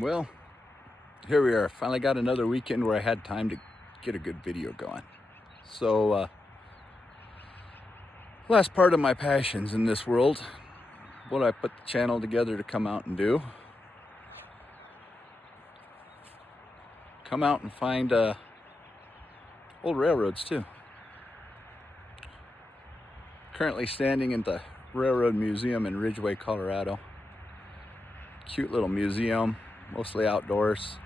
Well, here we are. Finally got another weekend where I had time to get a good video going. So, last part of my passions in this world, what I put the channel together to come out and do. Come out and find old railroads too. Currently standing in the Railroad Museum in Ridgway, Colorado. Cute little museum, mostly outdoors.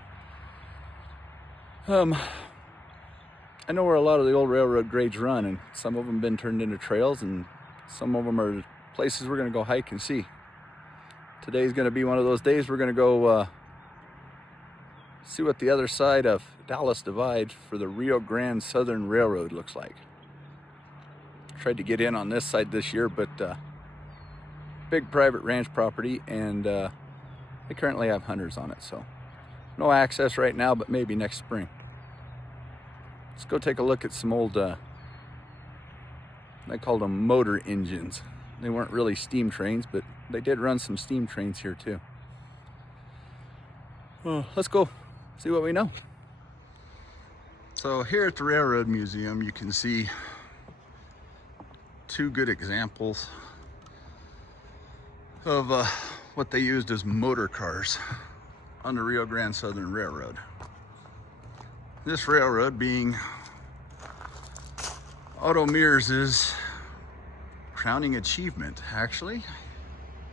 I know where a lot of the old railroad grades run, and some of them have been turned into trails, and some of them are places we're going to go hike and see. Today's going to be one of those days we're going to go see what the other side of Dallas Divide for the Rio Grande Southern Railroad looks like. Tried to get in on this side this year, but big private ranch property, and they currently have hunters on it, so no access right now, but maybe next spring. Let's go take a look at some old, they called them motor engines. They weren't really steam trains, but they did run some steam trains here too. Let's go see what we know. So here at the Railroad Museum, you can see two good examples of what they used as motor cars on the Rio Grande Southern Railroad. This railroad being Otto Mears's crowning achievement, actually.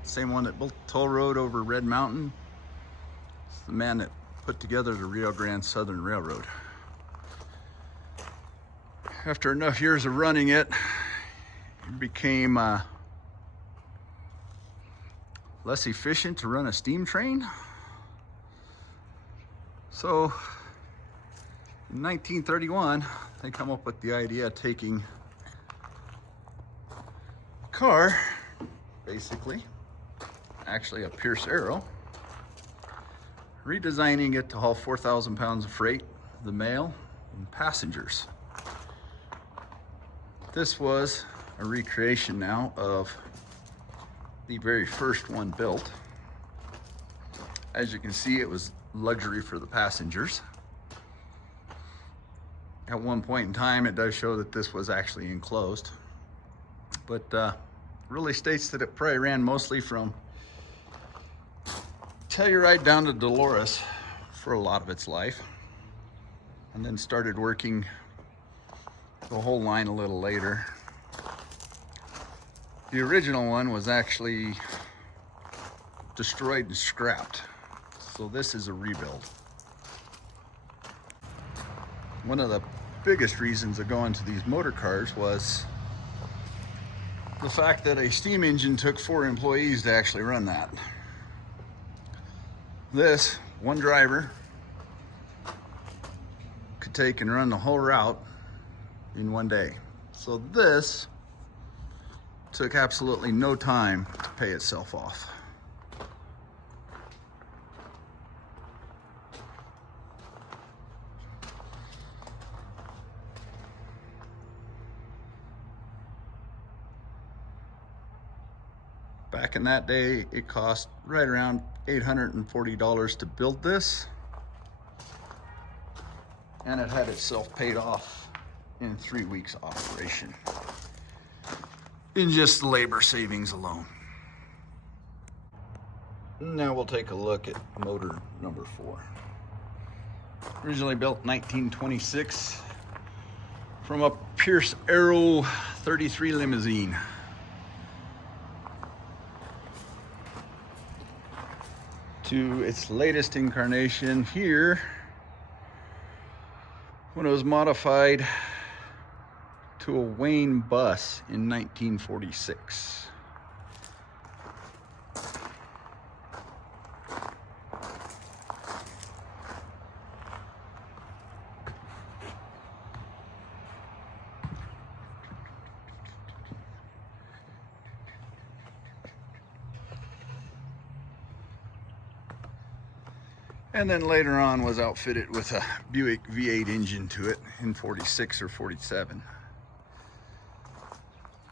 Same one that built the toll road over Red Mountain. It's the man that put together the Rio Grande Southern Railroad. After enough years of running it, it became less efficient to run a steam train. So in 1931, they come up with the idea of taking a car, basically, actually a Pierce Arrow, redesigning it to haul 4,000 pounds of freight, the mail, and passengers. This was a recreation now of the very first one built. As you can see, it was luxury for the passengers. At one point in time, it does show that this was actually enclosed, but really states that it probably ran mostly from Telluride down to Dolores for a lot of its life, and then started working the whole line a little later. The original one was actually destroyed and scrapped, so this is a rebuild. One of the biggest reasons of going to these motor cars was the fact that a steam engine took 4 employees to actually run that. This, one driver could take and run the whole route in one day. So this took absolutely no time to pay itself off. Back in that day, it cost right around $840 to build this, and it had itself paid off in 3 weeks operation, in just the labor savings alone. Now we'll take a look at motor number 4. Originally built 1926 from a Pierce Arrow 33 limousine. To its latest incarnation here, when it was modified to a Wayne bus in 1946. And then later on was outfitted with a Buick V8 engine to it in 46 or 47.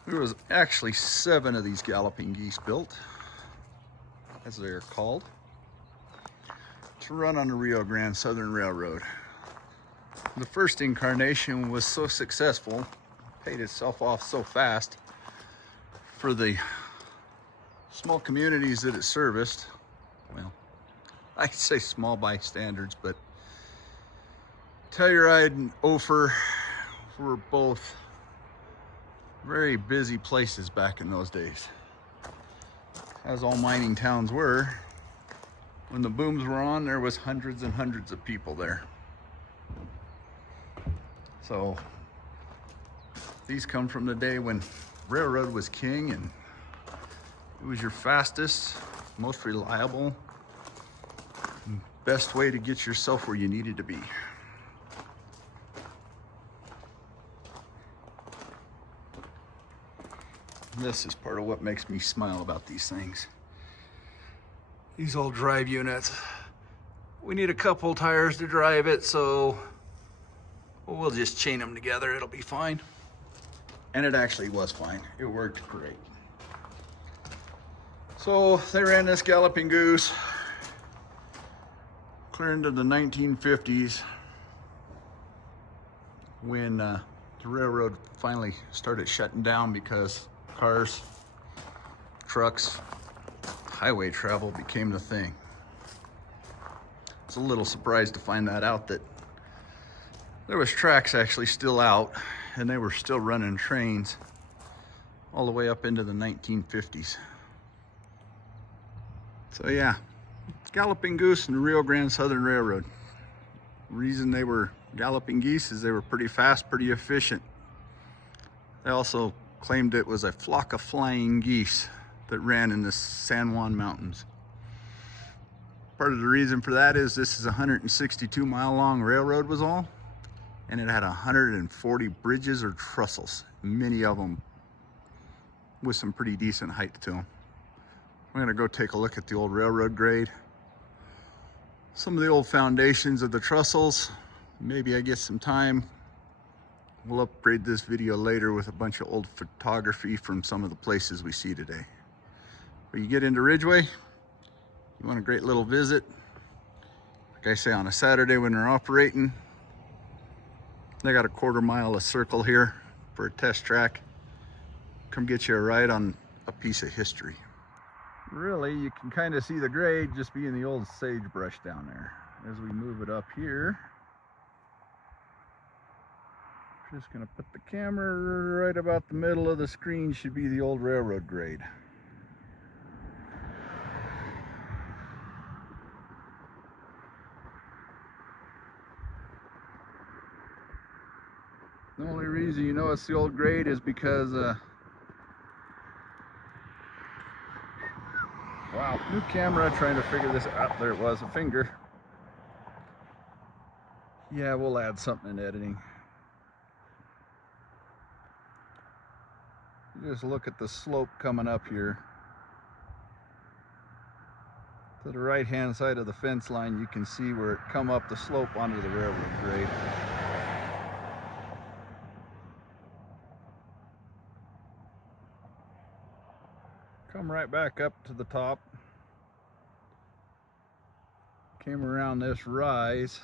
There was actually 7 of these galloping geese built, as they are called. to run on the Rio Grande Southern Railroad. The first incarnation was so successful, paid itself off so fast for the small communities that it serviced. Well, I say small by standards, but Telluride and Ophir were both very busy places back in those days, as all mining towns were. When the booms were on, there was hundreds and hundreds of people there. So these come from the day when railroad was king, and it was your fastest, most reliable, best way to get yourself where you needed to be. This is part of what makes me smile about these things. These old drive units. We need a couple tires to drive it, so we'll just chain them together. It'll be fine. And it actually was fine. It worked great. So they ran this Galloping Goose clear into the 1950s, when the railroad finally started shutting down because cars, trucks, highway travel became the thing. I was a little surprised to find that out, that there was tracks actually still out and they were still running trains all the way up into the 1950s. So yeah, Galloping Goose and the Rio Grande Southern Railroad. The reason they were galloping geese is they were pretty fast, pretty efficient. They also claimed it was a flock of flying geese that ran in the San Juan Mountains. Part of the reason for that is this is a 162-mile long railroad was all, and it had 140 bridges or trestles, many of them with some pretty decent height to them. We're gonna go take a look at the old railroad grade, some of the old foundations of the trestles. Maybe I get some time, we'll upgrade this video later with a bunch of old photography from some of the places we see today. But you get into Ridgway, you want a great little visit. Like I say, on a Saturday when they're operating, they got a quarter-mile of circle here for a test track. Come get you a ride on a piece of history. Really, you can kind of see the grade just being the old sagebrush down there. As we move it up here, just gonna put the camera right about the middle of the screen, should be the old railroad grade. The only reason you know it's the old grade is because wow, new camera, trying to figure this out. There it was, a finger. Yeah, we'll add something in editing. Just look at the slope coming up here. To the right hand side of the fence line, you can see where it come up the slope onto the railroad grade. Come right back up to the top. Came around this rise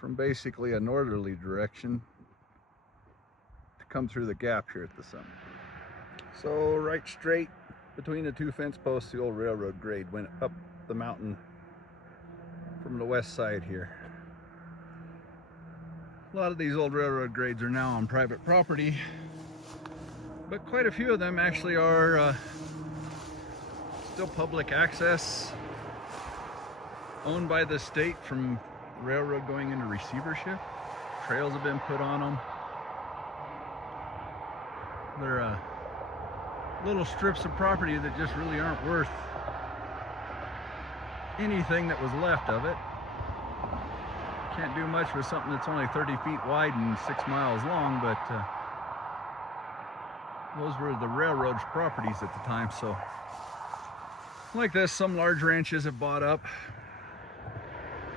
from basically a northerly direction to come through the gap here at the summit. So right straight between the two fence posts, the old railroad grade went up the mountain from the west side here. A lot of these old railroad grades are now on private property, but quite a few of them actually are still public access, owned by the state from railroad going into receivership. Trails have been put on them. They're little strips of property that just really aren't worth anything that was left of it. Can't do much with something that's only 30 feet wide and 6 miles long, but those were the railroad's properties at the time. So like this, some large ranches have bought up.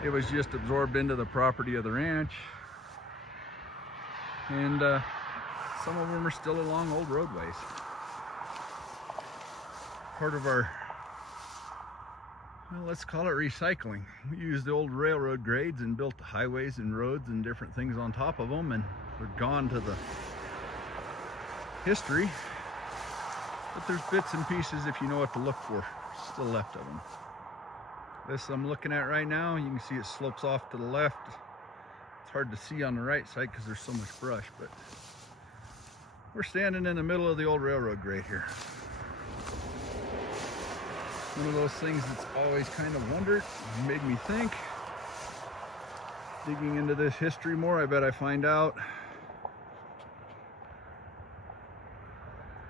It was just absorbed into the property of the ranch, and some of them are still along old roadways. Part of our well, let's call it recycling. We used the old railroad grades and built highways and roads and different things on top of them, and they're gone to the history. But there's bits and pieces, if you know what to look for, still left of them. This I'm looking at right now, you can see it slopes off to the left. It's hard to see on the right side because there's so much brush, but we're standing in the middle of the old railroad grade here. One of those things that's always kind of wondered, made me think. Digging into this history more, I bet I find out.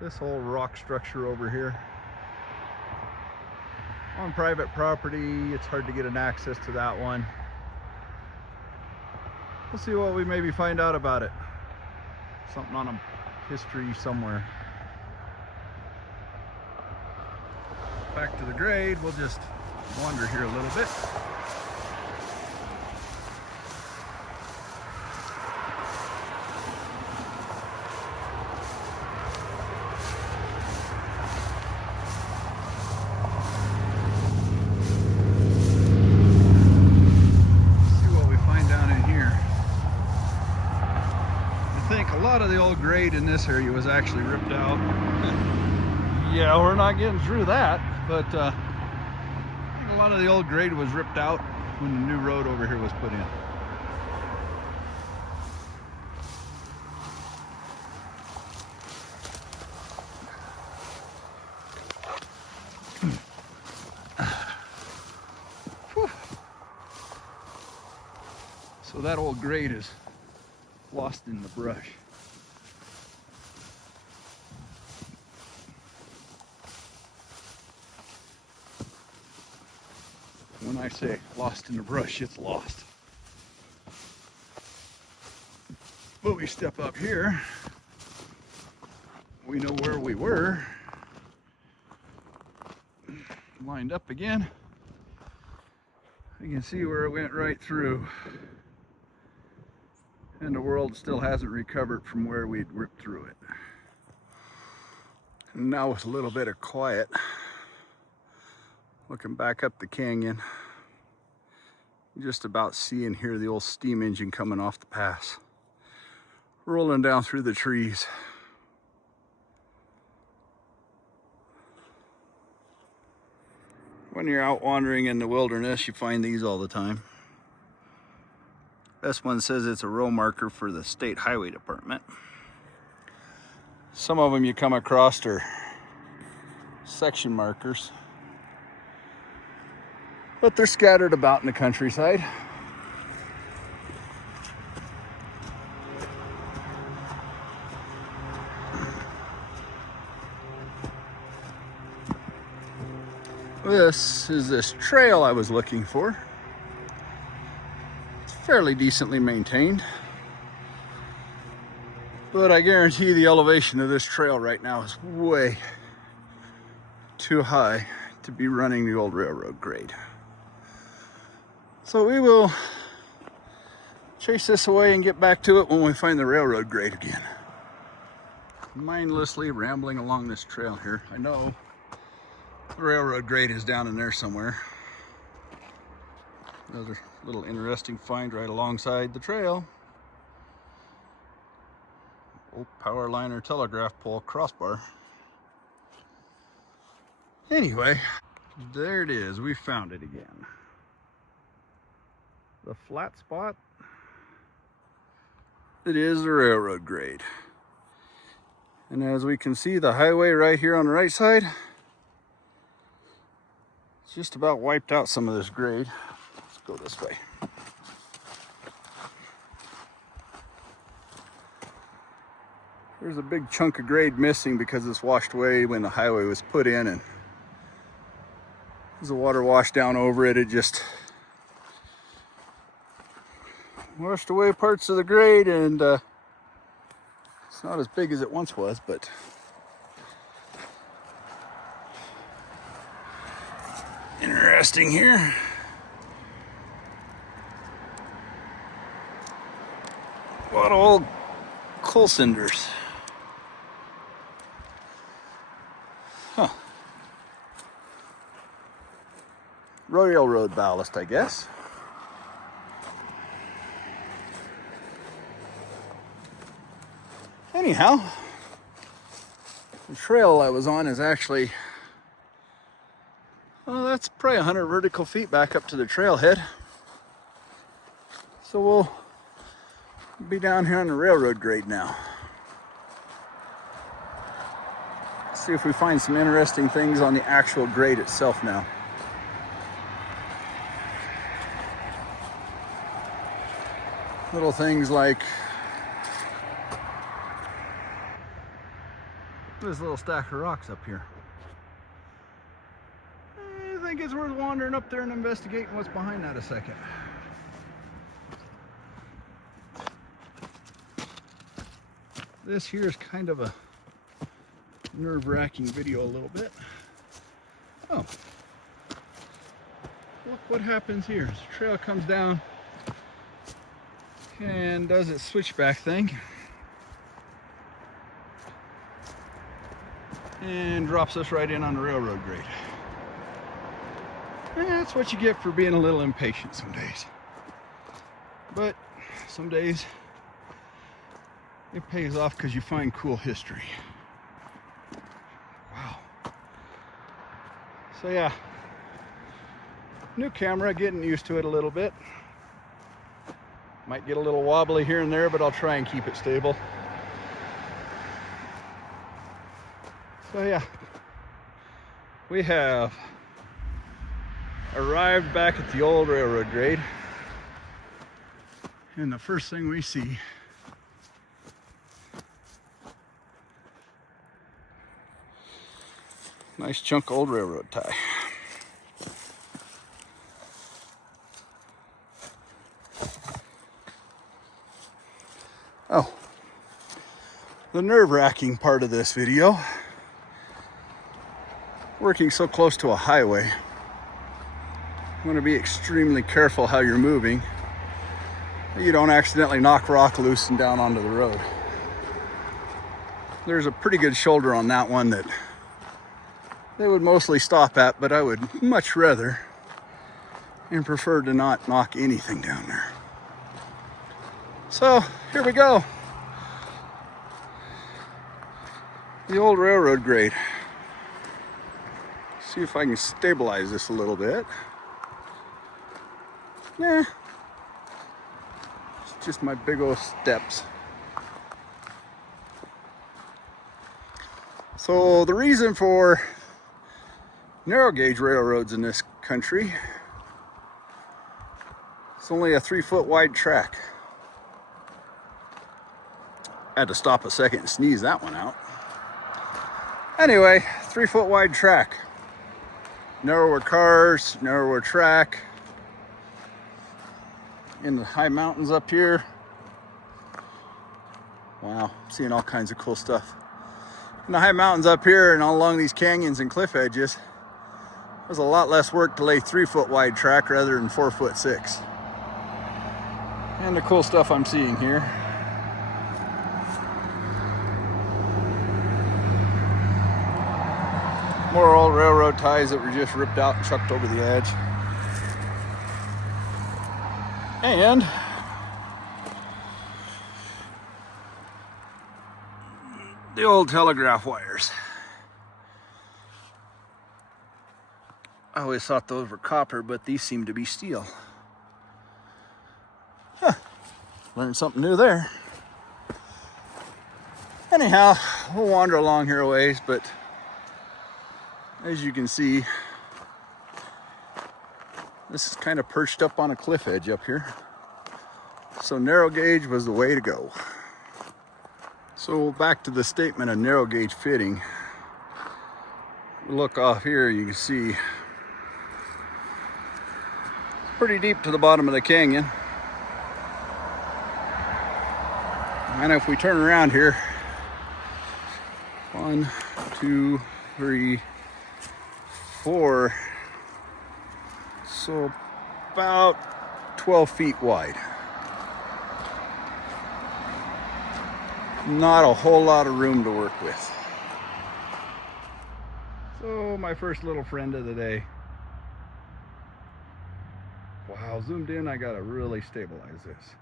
This whole rock structure over here, on private property, it's hard to get an access to that one. We'll see what we maybe find out about it. Something on a history somewhere. Back to the grade, we'll just wander here a little bit. A lot of the old grade in this area was actually ripped out. Yeah, we're not getting through that, but I think a lot of the old grade was ripped out when the new road over here was put in. So that old grade is lost in the brush. When I say lost in the brush, it's lost. But we step up here, we know where we were. Lined up again. You can see where it went right through. And the world still hasn't recovered from where we'd ripped through it. And now with a little bit of quiet, looking back up the canyon, you just about see and hear the old steam engine coming off the pass, rolling down through the trees. When you're out wandering in the wilderness, you find these all the time. This one says it's a row marker for the State Highway Department. Some of them you come across are section markers, but they're scattered about in the countryside. This is this trail I was looking for. It's fairly decently maintained, but I guarantee the elevation of this trail right now is way too high to be running the old railroad grade. So we will chase this away and get back to it when we find the railroad grade again. Mindlessly rambling along this trail here. I know the railroad grade is down in there somewhere. Another little interesting find right alongside the trail. Old power line or telegraph pole crossbar. Anyway, there it is. We found it again. The flat spot. It is the railroad grade. And as we can see, the highway right here on the right side, it's just about wiped out some of this grade. Let's go this way. There's a big chunk of grade missing because it's washed away when the highway was put in, and as the water washed down over it, it just washed away parts of the grade, and it's not as big as it once was, but interesting here. A lot of old coal cinders. Huh. railroad ballast, I guess. Anyhow, the trail I was on is actually, well, that's probably 100 vertical feet back up to the trailhead. So we'll be down here on the railroad grade now. See if we find some interesting things on the actual grade itself now. Little things like this little stack of rocks up here. I think it's worth wandering up there and investigating what's behind that a second. This here is kind of a nerve-wracking video a little bit. Oh, look what happens here. The trail comes down and does its switchback thing and drops us right in on the railroad grade. And that's what you get for being a little impatient some days. But some days it pays off because you find cool history. Wow. So yeah, new camera, getting used to it a little bit. Might get a little wobbly here and there, but I'll try and keep it stable. So yeah, we have arrived back at the old railroad grade. And the first thing we see nice chunk of old railroad tie. Oh, the nerve-wracking part of this video, working so close to a highway, you want to be extremely careful how you're moving, that you don't accidentally knock rock loose and down onto the road. There's a pretty good shoulder on that one that they would mostly stop at, but I would much rather and prefer to not knock anything down there. So here we go. The old railroad grade. See if I can stabilize this a little bit. Yeah, it's just my big old steps. So the reason for narrow gauge railroads in this country, it's only a 3-foot wide track. I had to stop a second and sneeze that one out. Anyway, 3-foot wide track. Narrower cars, narrower track. In the high mountains up here. Wow, seeing all kinds of cool stuff. In the high mountains up here and all along these canyons and cliff edges, there's a lot less work to lay 3-foot wide track rather than 4'6". And the cool stuff I'm seeing here. More old railroad ties that were just ripped out and chucked over the edge. And the old telegraph wires. I always thought those were copper, but these seem to be steel. Huh. Learned something new there. Anyhow, we'll wander along here a ways, but as you can see, this is kind of perched up on a cliff edge up here. So narrow gauge was the way to go. So back to the statement of narrow gauge fitting. Look off here, you can see pretty deep to the bottom of the canyon. And if we turn around here, 1, 2, 3, 4, so about 12 feet wide. Not a whole lot of room to work with. So my first little friend of the day, Wow, zoomed in, I gotta really stabilize this.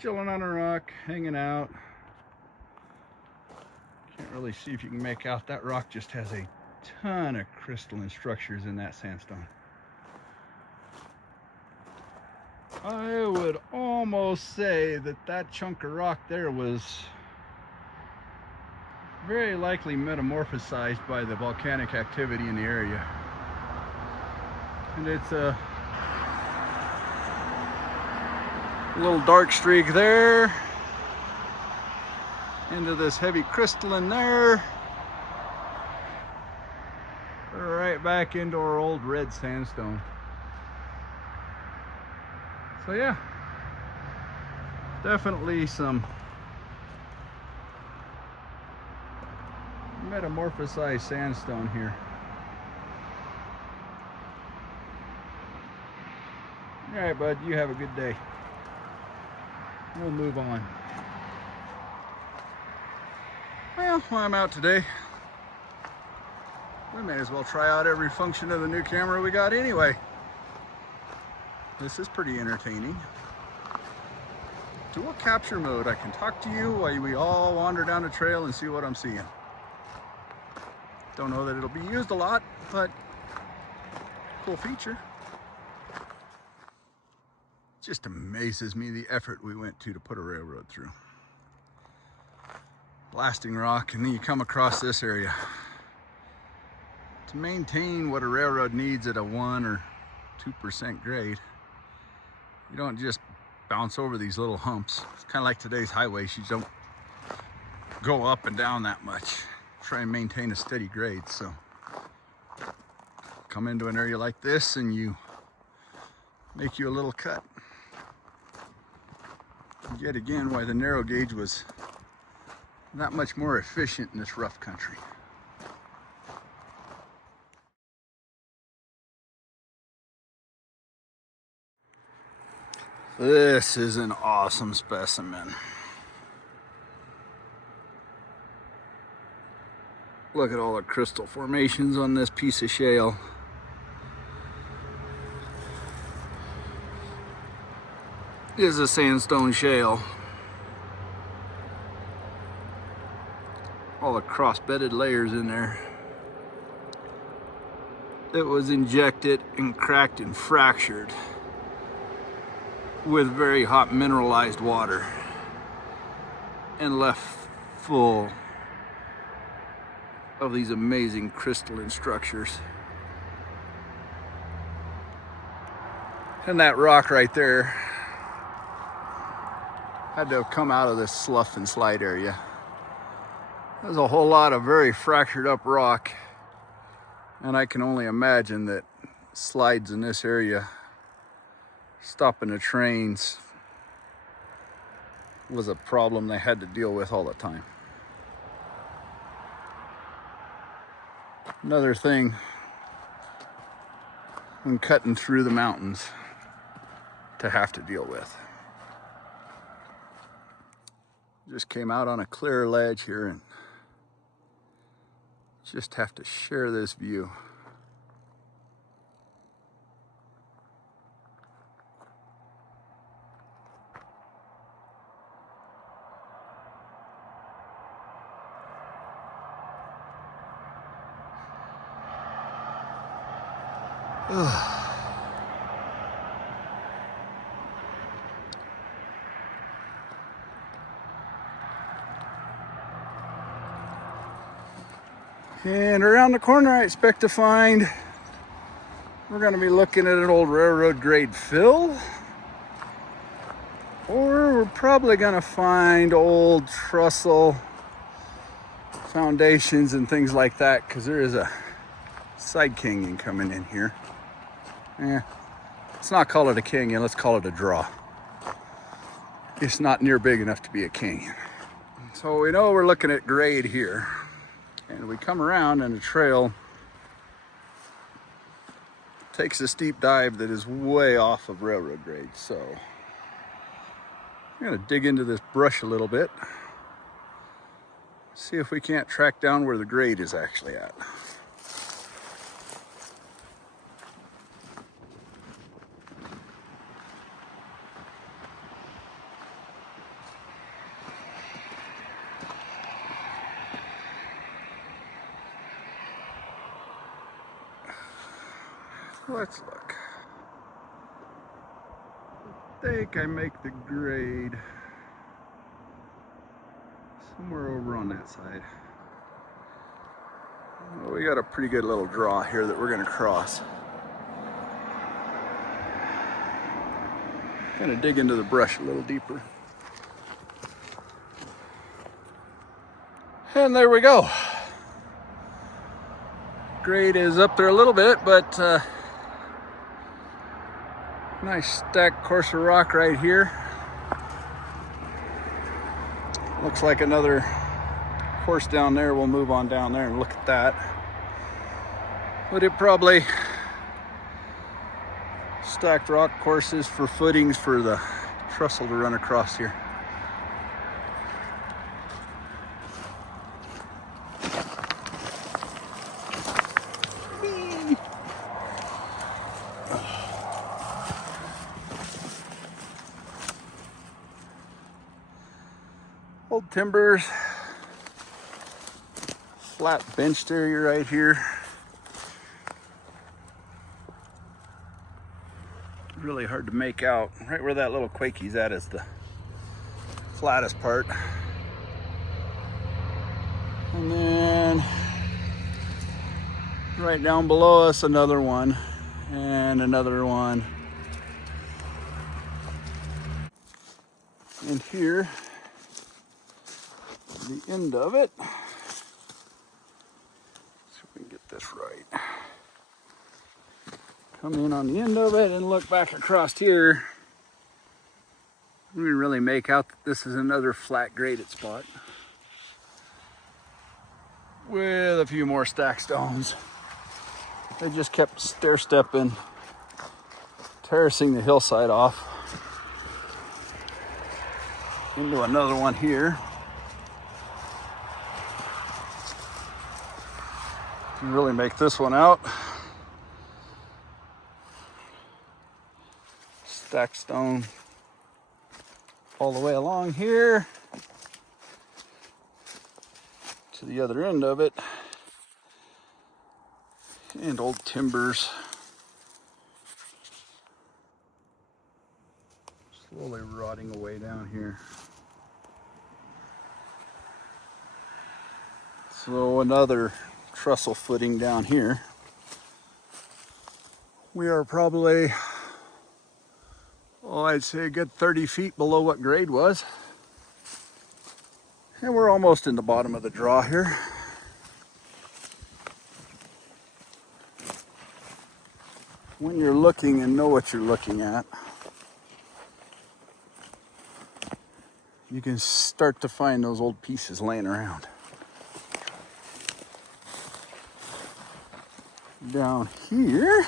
Chilling on a rock, hanging out. Can't really see if you can make out. That rock just has a ton of crystalline structures in that sandstone. I would almost say that that chunk of rock there was very likely metamorphosized by the volcanic activity in the area. And it's a little dark streak there, into this heavy crystalline there, right back into our old red sandstone. So yeah, definitely some metamorphosized sandstone here. All right, bud, you have a good day. We'll move on. Well, while I'm out today, we may as well try out every function of the new camera we got anyway. This is pretty entertaining. Dual capture mode. I can talk to you while we all wander down the trail and see what I'm seeing. Don't know that it'll be used a lot, but cool feature. Just amazes me the effort we went to put a railroad through. Blasting rock, and then you come across this area. To maintain what a railroad needs at a 1 or 2% grade, you don't just bounce over these little humps. It's kind of like today's highways. You don't go up and down that much. Try and maintain a steady grade. So come into an area like this and you make you a little cut. Yet again, why the narrow gauge was that much more efficient in this rough country. This is an awesome specimen. Look at all the crystal formations on this piece of shale. This is a sandstone shale. All the cross-bedded layers in there. It was injected and cracked and fractured with very hot mineralized water and left full of these amazing crystalline structures. And that rock right there had to have come out of this slough and slide area. There's a whole lot of very fractured up rock, and I can only imagine that slides in this area, stopping the trains, was a problem they had to deal with all the time. Another thing when cutting through the mountains to have to deal with. Just came out on a clear ledge here and just have to share this view. And around the corner, I expect to find, we're going to be looking at an old railroad grade fill, or we're probably going to find old trestle foundations and things like that, because there is a side canyon coming in here. Let's not call it a canyon, let's call it a draw. It's not near big enough to be a canyon. So we know we're looking at grade here. And we come around and the trail takes a steep dive that is way off of railroad grade. So I'm gonna dig into this brush a little bit, see if we can't track down where the grade is actually at. Let's look. I think I make the grade somewhere over on that side. Well, we got a pretty good little draw here that we're going to cross. Kind of dig into the brush a little deeper. And there we go. Grade is up there a little bit, but nice stacked course of rock right here. Looks like another course down there. We'll move on down there and look at that. But it probably stacked rock courses for footings for the trestle to run across here. Old timbers, flat bench area right here. Really hard to make out. Right where that little quakey's at is the flattest part. And then right down below us, another one and another one. And here, the end of it. See if we can get this right. Come in on the end of it and look back across here. We can really make out that this is another flat graded spot with a few more stacked stones. They just kept stair stepping, terracing the hillside off into another one here. You can really make this one out. Stacked stone all the way along here to the other end of it, and old timbers slowly rotting away down here. So another trestle footing down here. We are probably, I'd say a good 30 feet below what grade was. And we're almost in the bottom of the draw here. When you're looking and know what you're looking at, you can start to find those old pieces laying around. Down here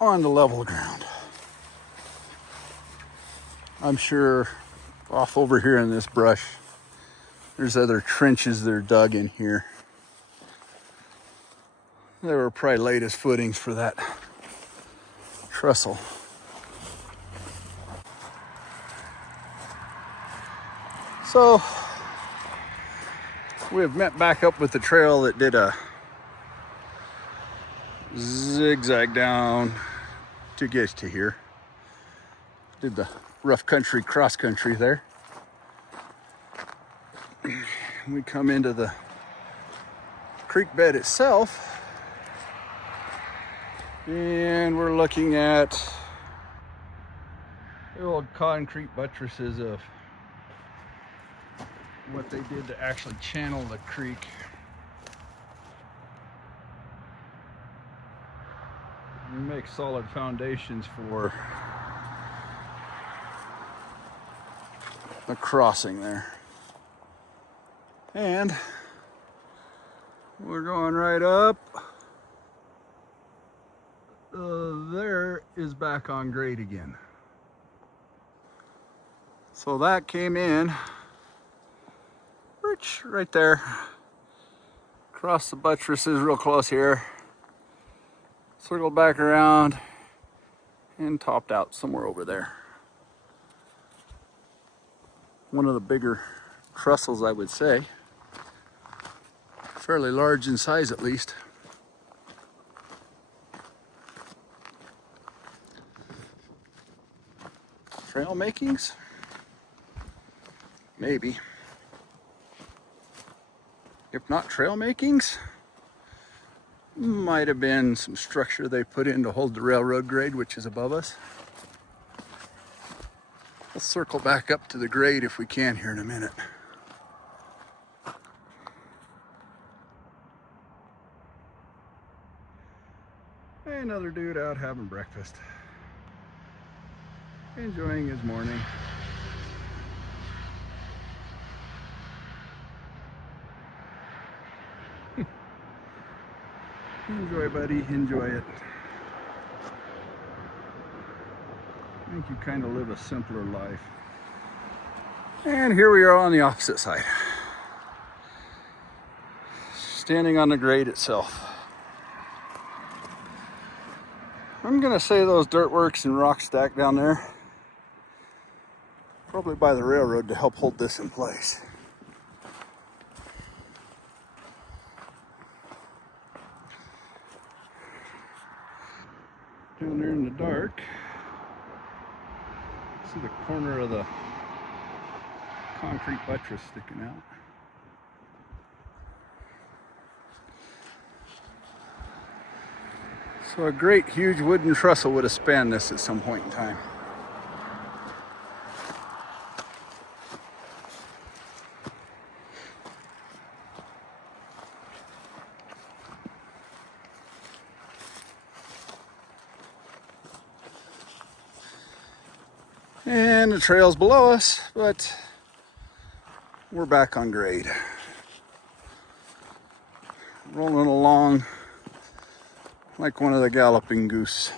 on the level ground. I'm sure off over here in this brush, there's other trenches that are dug in here. They were probably latest footings for that trestle. So we've met back up with the trail that did a zigzag down to get to here. Did the rough country, cross country there. We come into the creek bed itself, and we're looking at the old concrete buttresses of what they did to actually channel the creek. And make solid foundations for the crossing there. And we're going right up. There is back on grade again. So that came in right there. Across the buttresses real close here. Circled back around and topped out somewhere over there. One of the bigger trestles, I would say. Fairly large in size at least. trail makings? Maybe. If not trail makings, might have been some structure they put in to hold the railroad grade, which is above us. We'll circle back up to the grade if we can here in a minute. Hey, another dude out having breakfast. Enjoying his morning. Enjoy, buddy, enjoy it. I think you kind of live a simpler life. And here we are on the opposite side. Standing on the grade itself. I'm gonna say those dirt works and rock stack down there, probably by the railroad to help hold this in place. Down there in the dark, see the corner of the concrete buttress sticking out. So a great huge wooden trestle would have spanned this at some point in time. And the trail's below us, but we're back on grade. Rolling along like one of the galloping goose.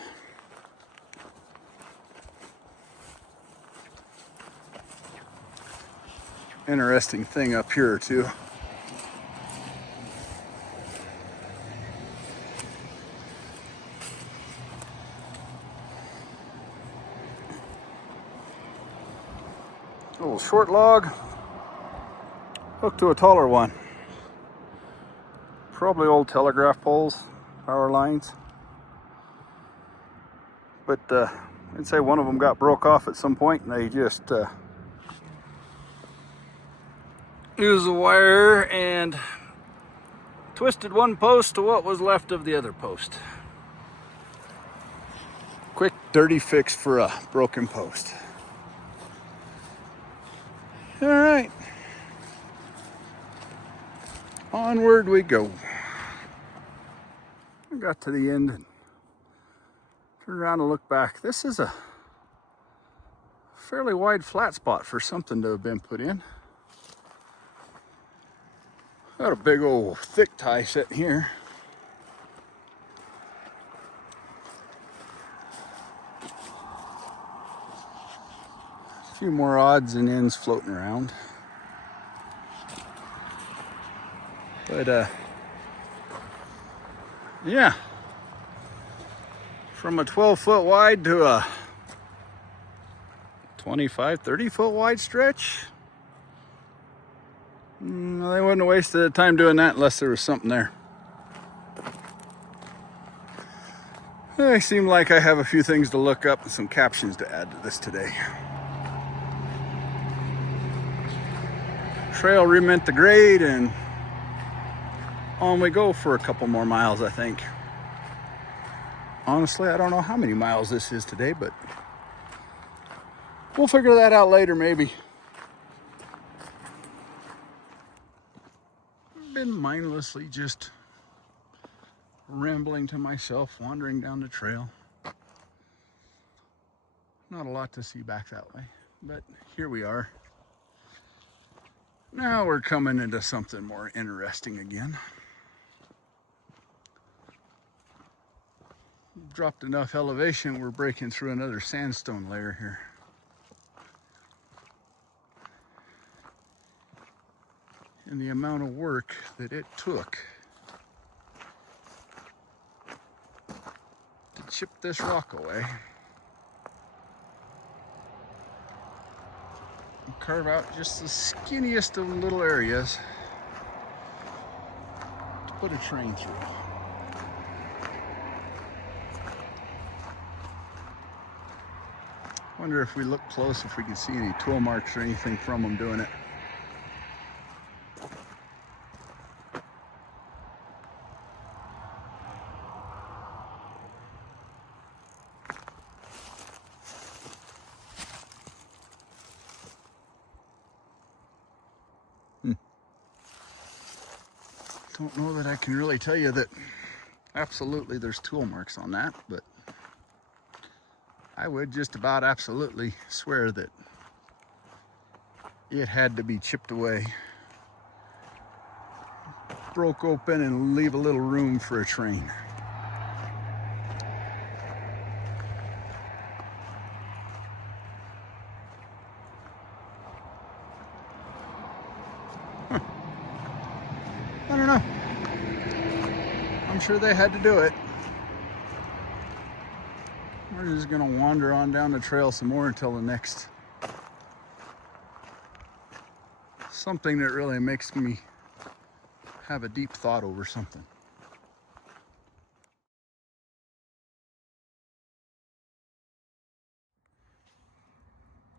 Interesting thing up here too. A little short log hooked to a taller one. Probably old telegraph poles, power lines. But I'd say one of them got broke off at some point and they just used the wire and twisted one post to what was left of the other post. Quick, dirty fix for a broken post. All right, onward we go. I got to the end and turned around to look back. This is a fairly wide flat spot for something to have been put in. Got a big old thick tie sitting here. A few more odds and ends floating around. But yeah, from a 12-foot wide to a 25, 30-foot wide stretch. They wouldn't have wasted the time doing that unless there was something there. I seem like I have a few things to look up and some captions to add to this today. Trail remint the grade and on we go for a couple more miles, I think. Honestly, I don't know how many miles this is today, but we'll figure that out later maybe. I've been mindlessly just rambling to myself, wandering down the trail. Not a lot to see back that way, but here we are. Now we're coming into something more interesting again. Dropped enough elevation, we're breaking through another sandstone layer here. And the amount of work that it took to chip this rock away and carve out just the skinniest of little areas to put a train through. Wonder if we look close if we can see any tool marks or anything from them doing it. Don't know that I can really tell you that absolutely there's tool marks on that, but I would just about absolutely swear that it had to be chipped away, broke open, and leave a little room for a train. I don't know. I'm sure they had to do it. We're just gonna wander on down the trail some more until the next something that really makes me have a deep thought over something.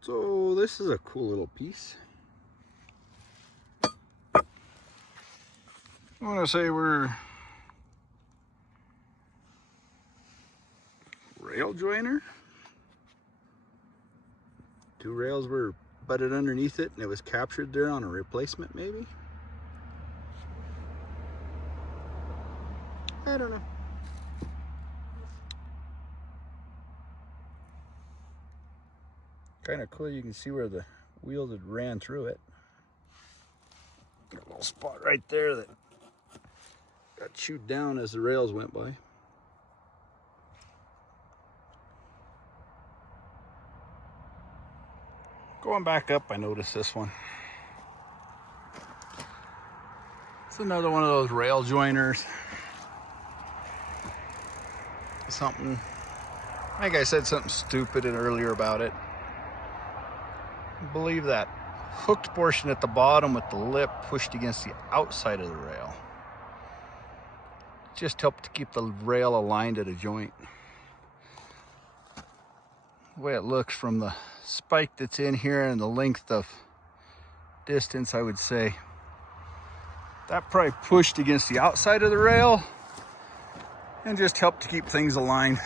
So this is a cool little piece. I want to say we're rail joiner. Two rails were butted underneath it and it was captured there on a replacement maybe. I don't know. Kind of cool, you can see where the wheels had ran through it. Got a little spot right there that got chewed down as the rails went by. Going back up, I noticed this one. It's another one of those rail joiners. Something, I think I said something stupid earlier about it. I believe that hooked portion at the bottom with the lip pushed against the outside of the rail just helped to keep the rail aligned at a joint. The way it looks from the spike that's in here and the length of distance, I would say that probably pushed against the outside of the rail and just helped to keep things aligned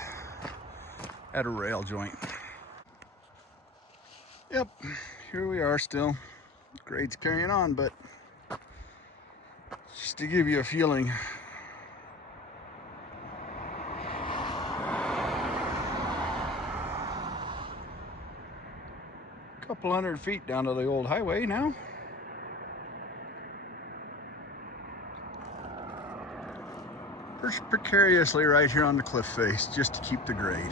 at a rail joint. Yep, here we are still. Grade's carrying on, but just to give you a feeling. A couple 100 feet down to the old highway now. Perched precariously right here on the cliff face just to keep the grade.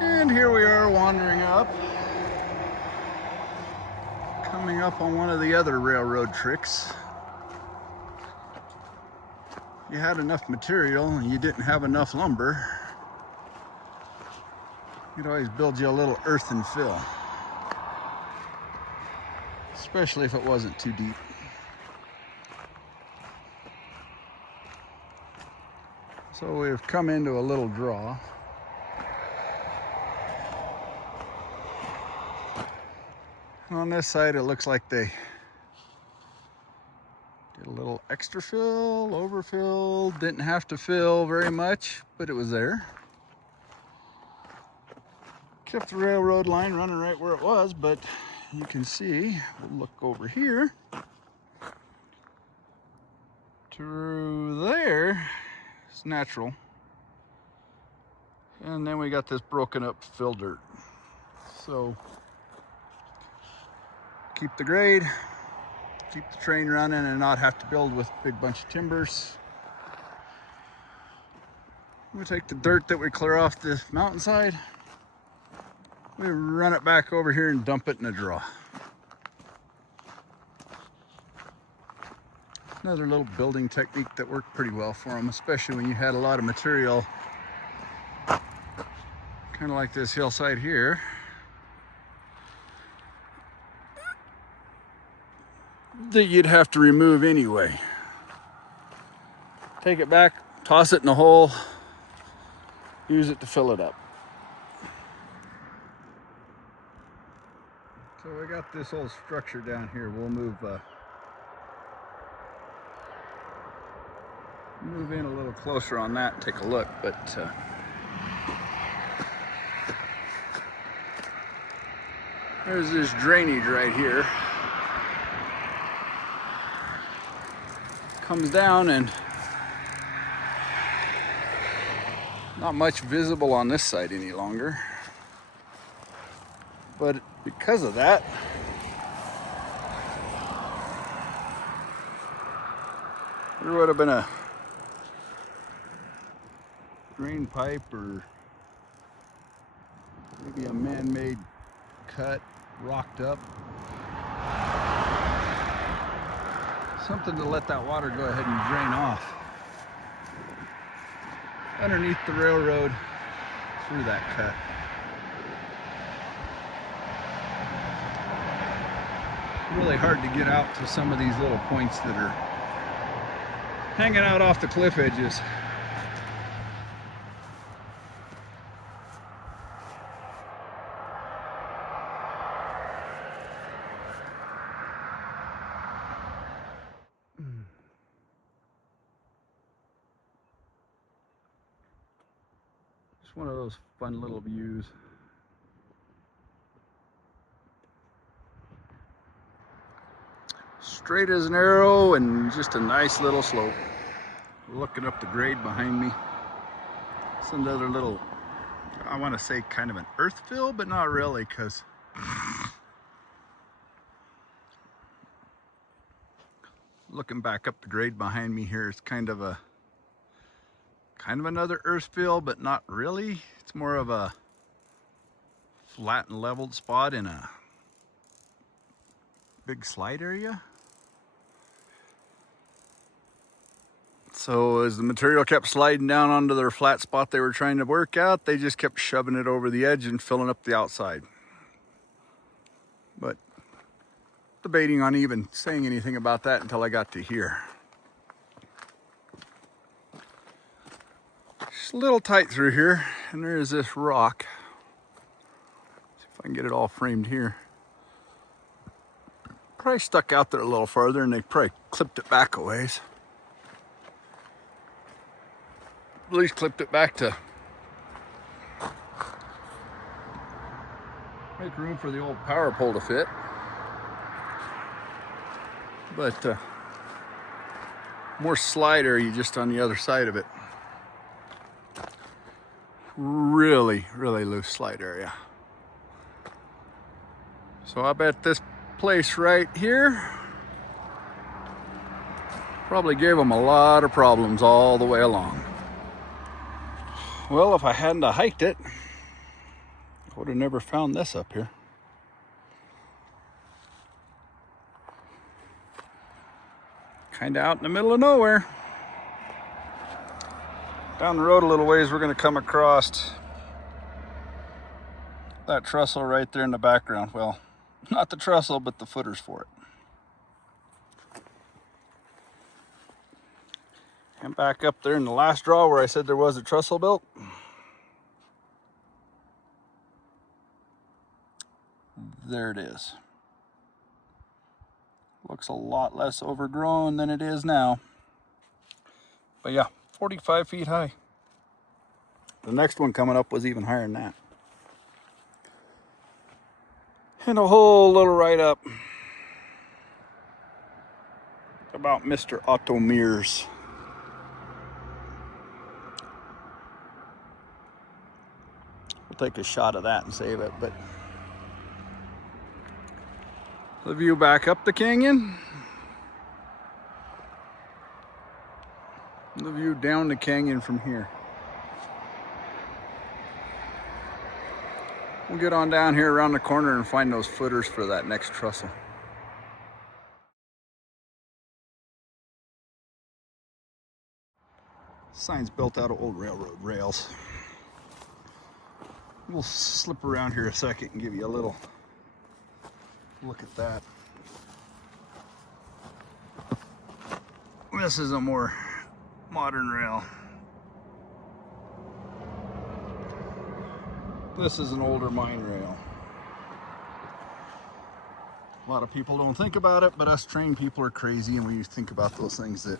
And here we are wandering up, coming up on one of the other railroad tricks. You had enough material and you didn't have enough lumber, you'd always build you a little earthen fill, especially if it wasn't too deep. So we've come into a little draw. On this side, it looks like they did a little extra fill, overfill, didn't have to fill very much, but it was there. Kept the railroad line running right where it was, but you can see, we'll look over here. Through there, it's natural. And then we got this broken up fill dirt. So, keep the grade, keep the train running and not have to build with a big bunch of timbers. We take the dirt that we clear off the mountainside, we run it back over here and dump it in a draw. Another little building technique that worked pretty well for them, especially when you had a lot of material, kind of like this hillside here. That you'd have to remove anyway. Take it back, toss it in the hole, use it to fill it up. So I got this old structure down here. We'll move in a little closer on that and take a look, but there's this drainage right here. Comes down and not much visible on this side any longer. But because of that, there would have been a drain pipe or maybe a man-made cut, rocked up. Something to let that water go ahead and drain off underneath the railroad through that cut. Really hard to get out to some of these little points that are hanging out off the cliff edges. Just one of those fun little views. Straight as an arrow and just a nice little slope. Looking up the grade behind me. It's another little, I want to say kind of an earth fill, but not really, because looking back up the grade behind me here, it's kind of another earth fill, but not really. It's more of a flat and leveled spot in a big slide area. So as the material kept sliding down onto their flat spot they were trying to work out, they just kept shoving it over the edge and filling up the outside. But debating on even saying anything about that until I got to here. It's a little tight through here, and there is this rock. See if I can get it all framed here. Probably stuck out there a little farther, and they probably clipped it back a ways. At least clipped it back to make room for the old power pole to fit. But more slide area just on the other side of it. Really, really loose slide area. So I bet this place right here probably gave them a lot of problems all the way along. Well, if I hadn't hiked it, I would have never found this up here. Kind of out in the middle of nowhere. Down the road a little ways, we're going to come across that trestle right there in the background. Well, not the trestle, but the footers for it. And back up there in the last draw where I said there was a trestle built. There it is. Looks a lot less overgrown than it is now. But yeah, 45 feet high. The next one coming up was even higher than that. And a whole little right up about Mr. Otto Mears. We'll take a shot of that and save it, but the view back up the canyon, the view down the canyon from here. We'll get on down here around the corner and find those footers for that next trestle. Sign's built out of old railroad rails. We'll slip around here a second and give you a little look at that. This is a more modern rail. This is an older mine rail. A lot of people don't think about it, but us trained people are crazy and we think about those things. That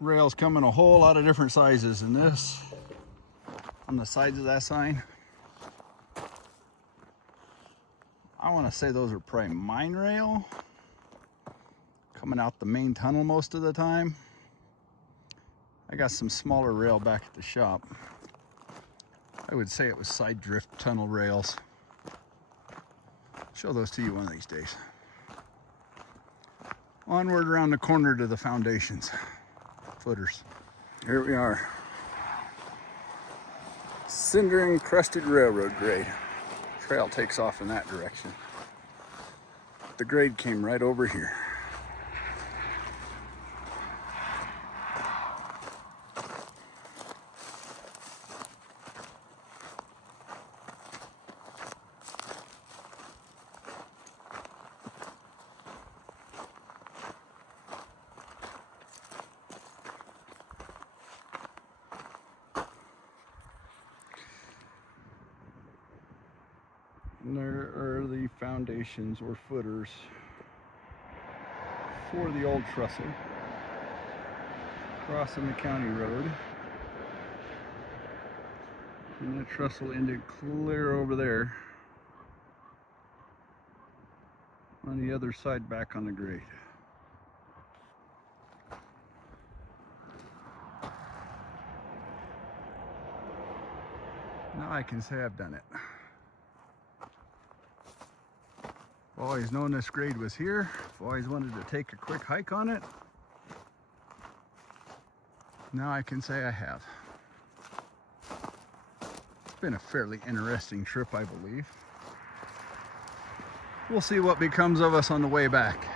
rails come in a whole lot of different sizes, and this on the sides of that sign, I want to say those are probably mine rail coming out the main tunnel most of the time. I got some smaller rail back at the shop. I would say it was side drift tunnel rails. Show those to you one of these days. Onward around the corner to the foundations, footers. Here we are. Cinder encrusted railroad grade. Trail takes off in that direction. The grade came right over here. And there are the foundations or footers for the old trestle crossing the county road. And that trestle ended clear over there on the other side back on the grade. Now I can say I've done it. I've always known this grade was here. I've always wanted to take a quick hike on it. Now I can say I have. It's been a fairly interesting trip, I believe. We'll see what becomes of us on the way back.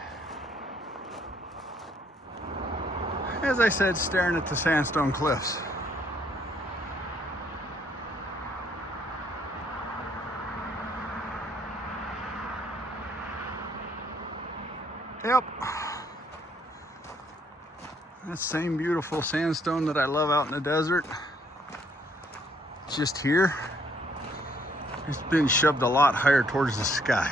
As I said, staring at the sandstone cliffs. Yep. That same beautiful sandstone that I love out in the desert. It's just here. It's been shoved a lot higher towards the sky.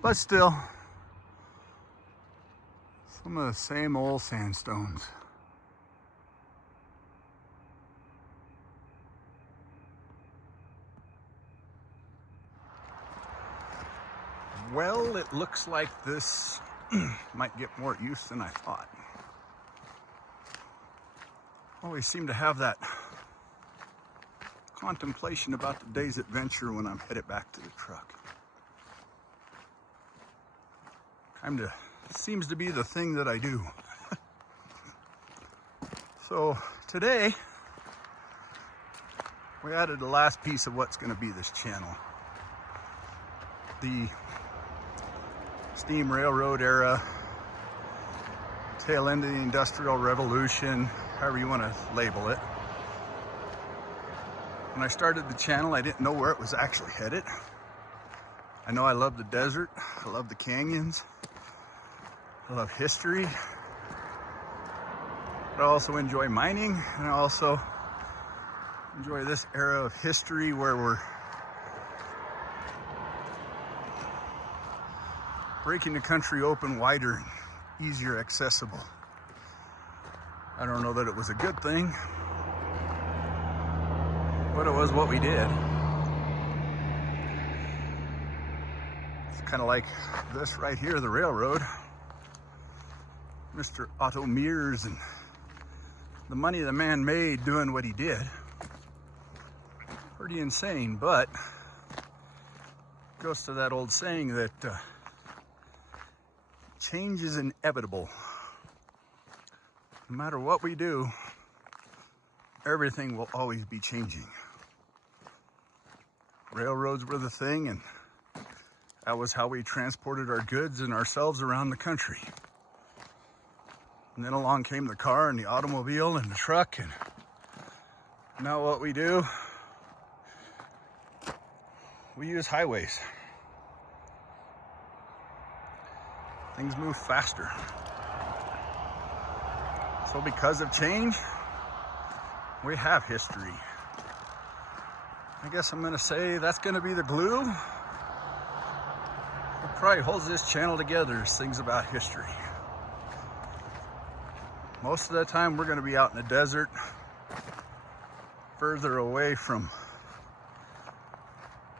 But still, some of the same old sandstones. Well, it looks like this might get more use than I thought. Always seem to have that contemplation about the day's adventure when I'm headed back to the truck. Kinda seems to be the thing that I do. So today, we added the last piece of what's gonna be this channel. The steam railroad era, tail end of the Industrial Revolution, however you want to label it. When I started the channel, I didn't know where it was actually headed. I know I love the desert, I love the canyons, I love history, but I also enjoy mining, and I also enjoy this era of history where we're breaking the country open wider and easier accessible. I don't know that it was a good thing, but it was what we did. It's kind of like this right here, the railroad. Mr. Otto Mears and the money the man made doing what he did. Pretty insane, but goes to that old saying that change is inevitable. No matter what we do, everything will always be changing. Railroads were the thing, and that was how we transported our goods and ourselves around the country. And then along came the car and the automobile and the truck, and now what we do, we use highways. things move faster. So because of change, we have history. I guess I'm gonna say that's gonna be the glue that probably holds this channel together, is things about history. Most of the time we're gonna be out in the desert, further away from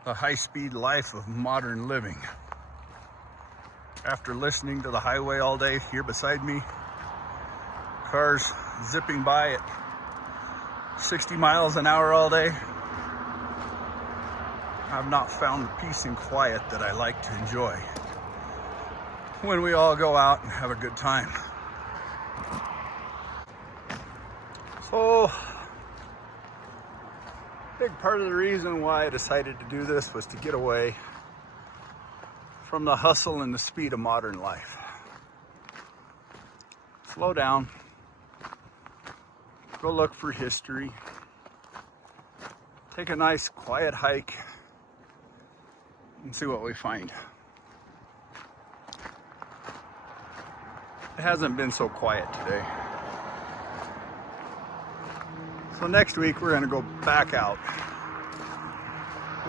the high-speed life of modern living. After listening to the highway all day here beside me, cars zipping by at 60 miles an hour all day, I've not found the peace and quiet that I like to enjoy when we all go out and have a good time. So, big part of the reason why I decided to do this was to get away from the hustle and the speed of modern life. Slow down, go look for history, take a nice quiet hike, and see what we find. It hasn't been so quiet today. So next week we're gonna go back out,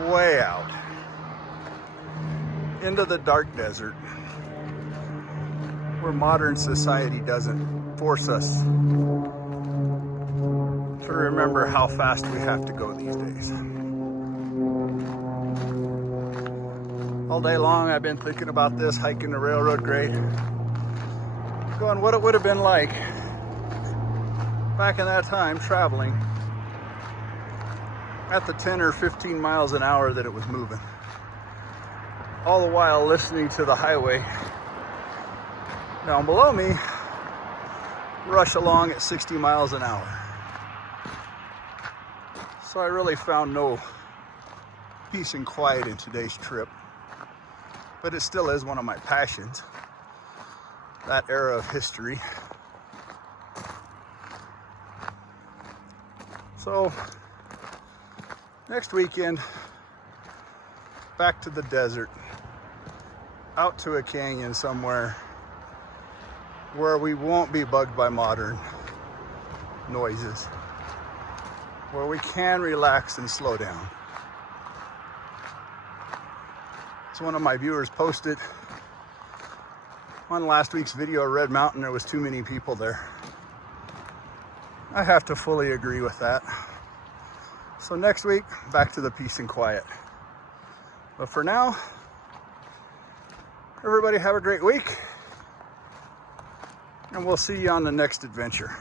way out, into the dark desert, where modern society doesn't force us to remember how fast we have to go these days. All day long I've been thinking about this, hiking the railroad grade, going what it would have been like back in that time traveling at the 10 or 15 miles an hour that it was moving. All the while listening to the highway down below me rush along at 60 miles an hour. So I really found no peace and quiet in today's trip, but it still is one of my passions, that era of history. So next weekend, back to the desert, out to a canyon somewhere where we won't be bugged by modern noises, where we can relax and slow down. So one of my viewers posted on last week's video of Red Mountain, there was too many people there. I have to fully agree with that. So next week, back to the peace and quiet. But for now, everybody have a great week, and we'll see you on the next adventure.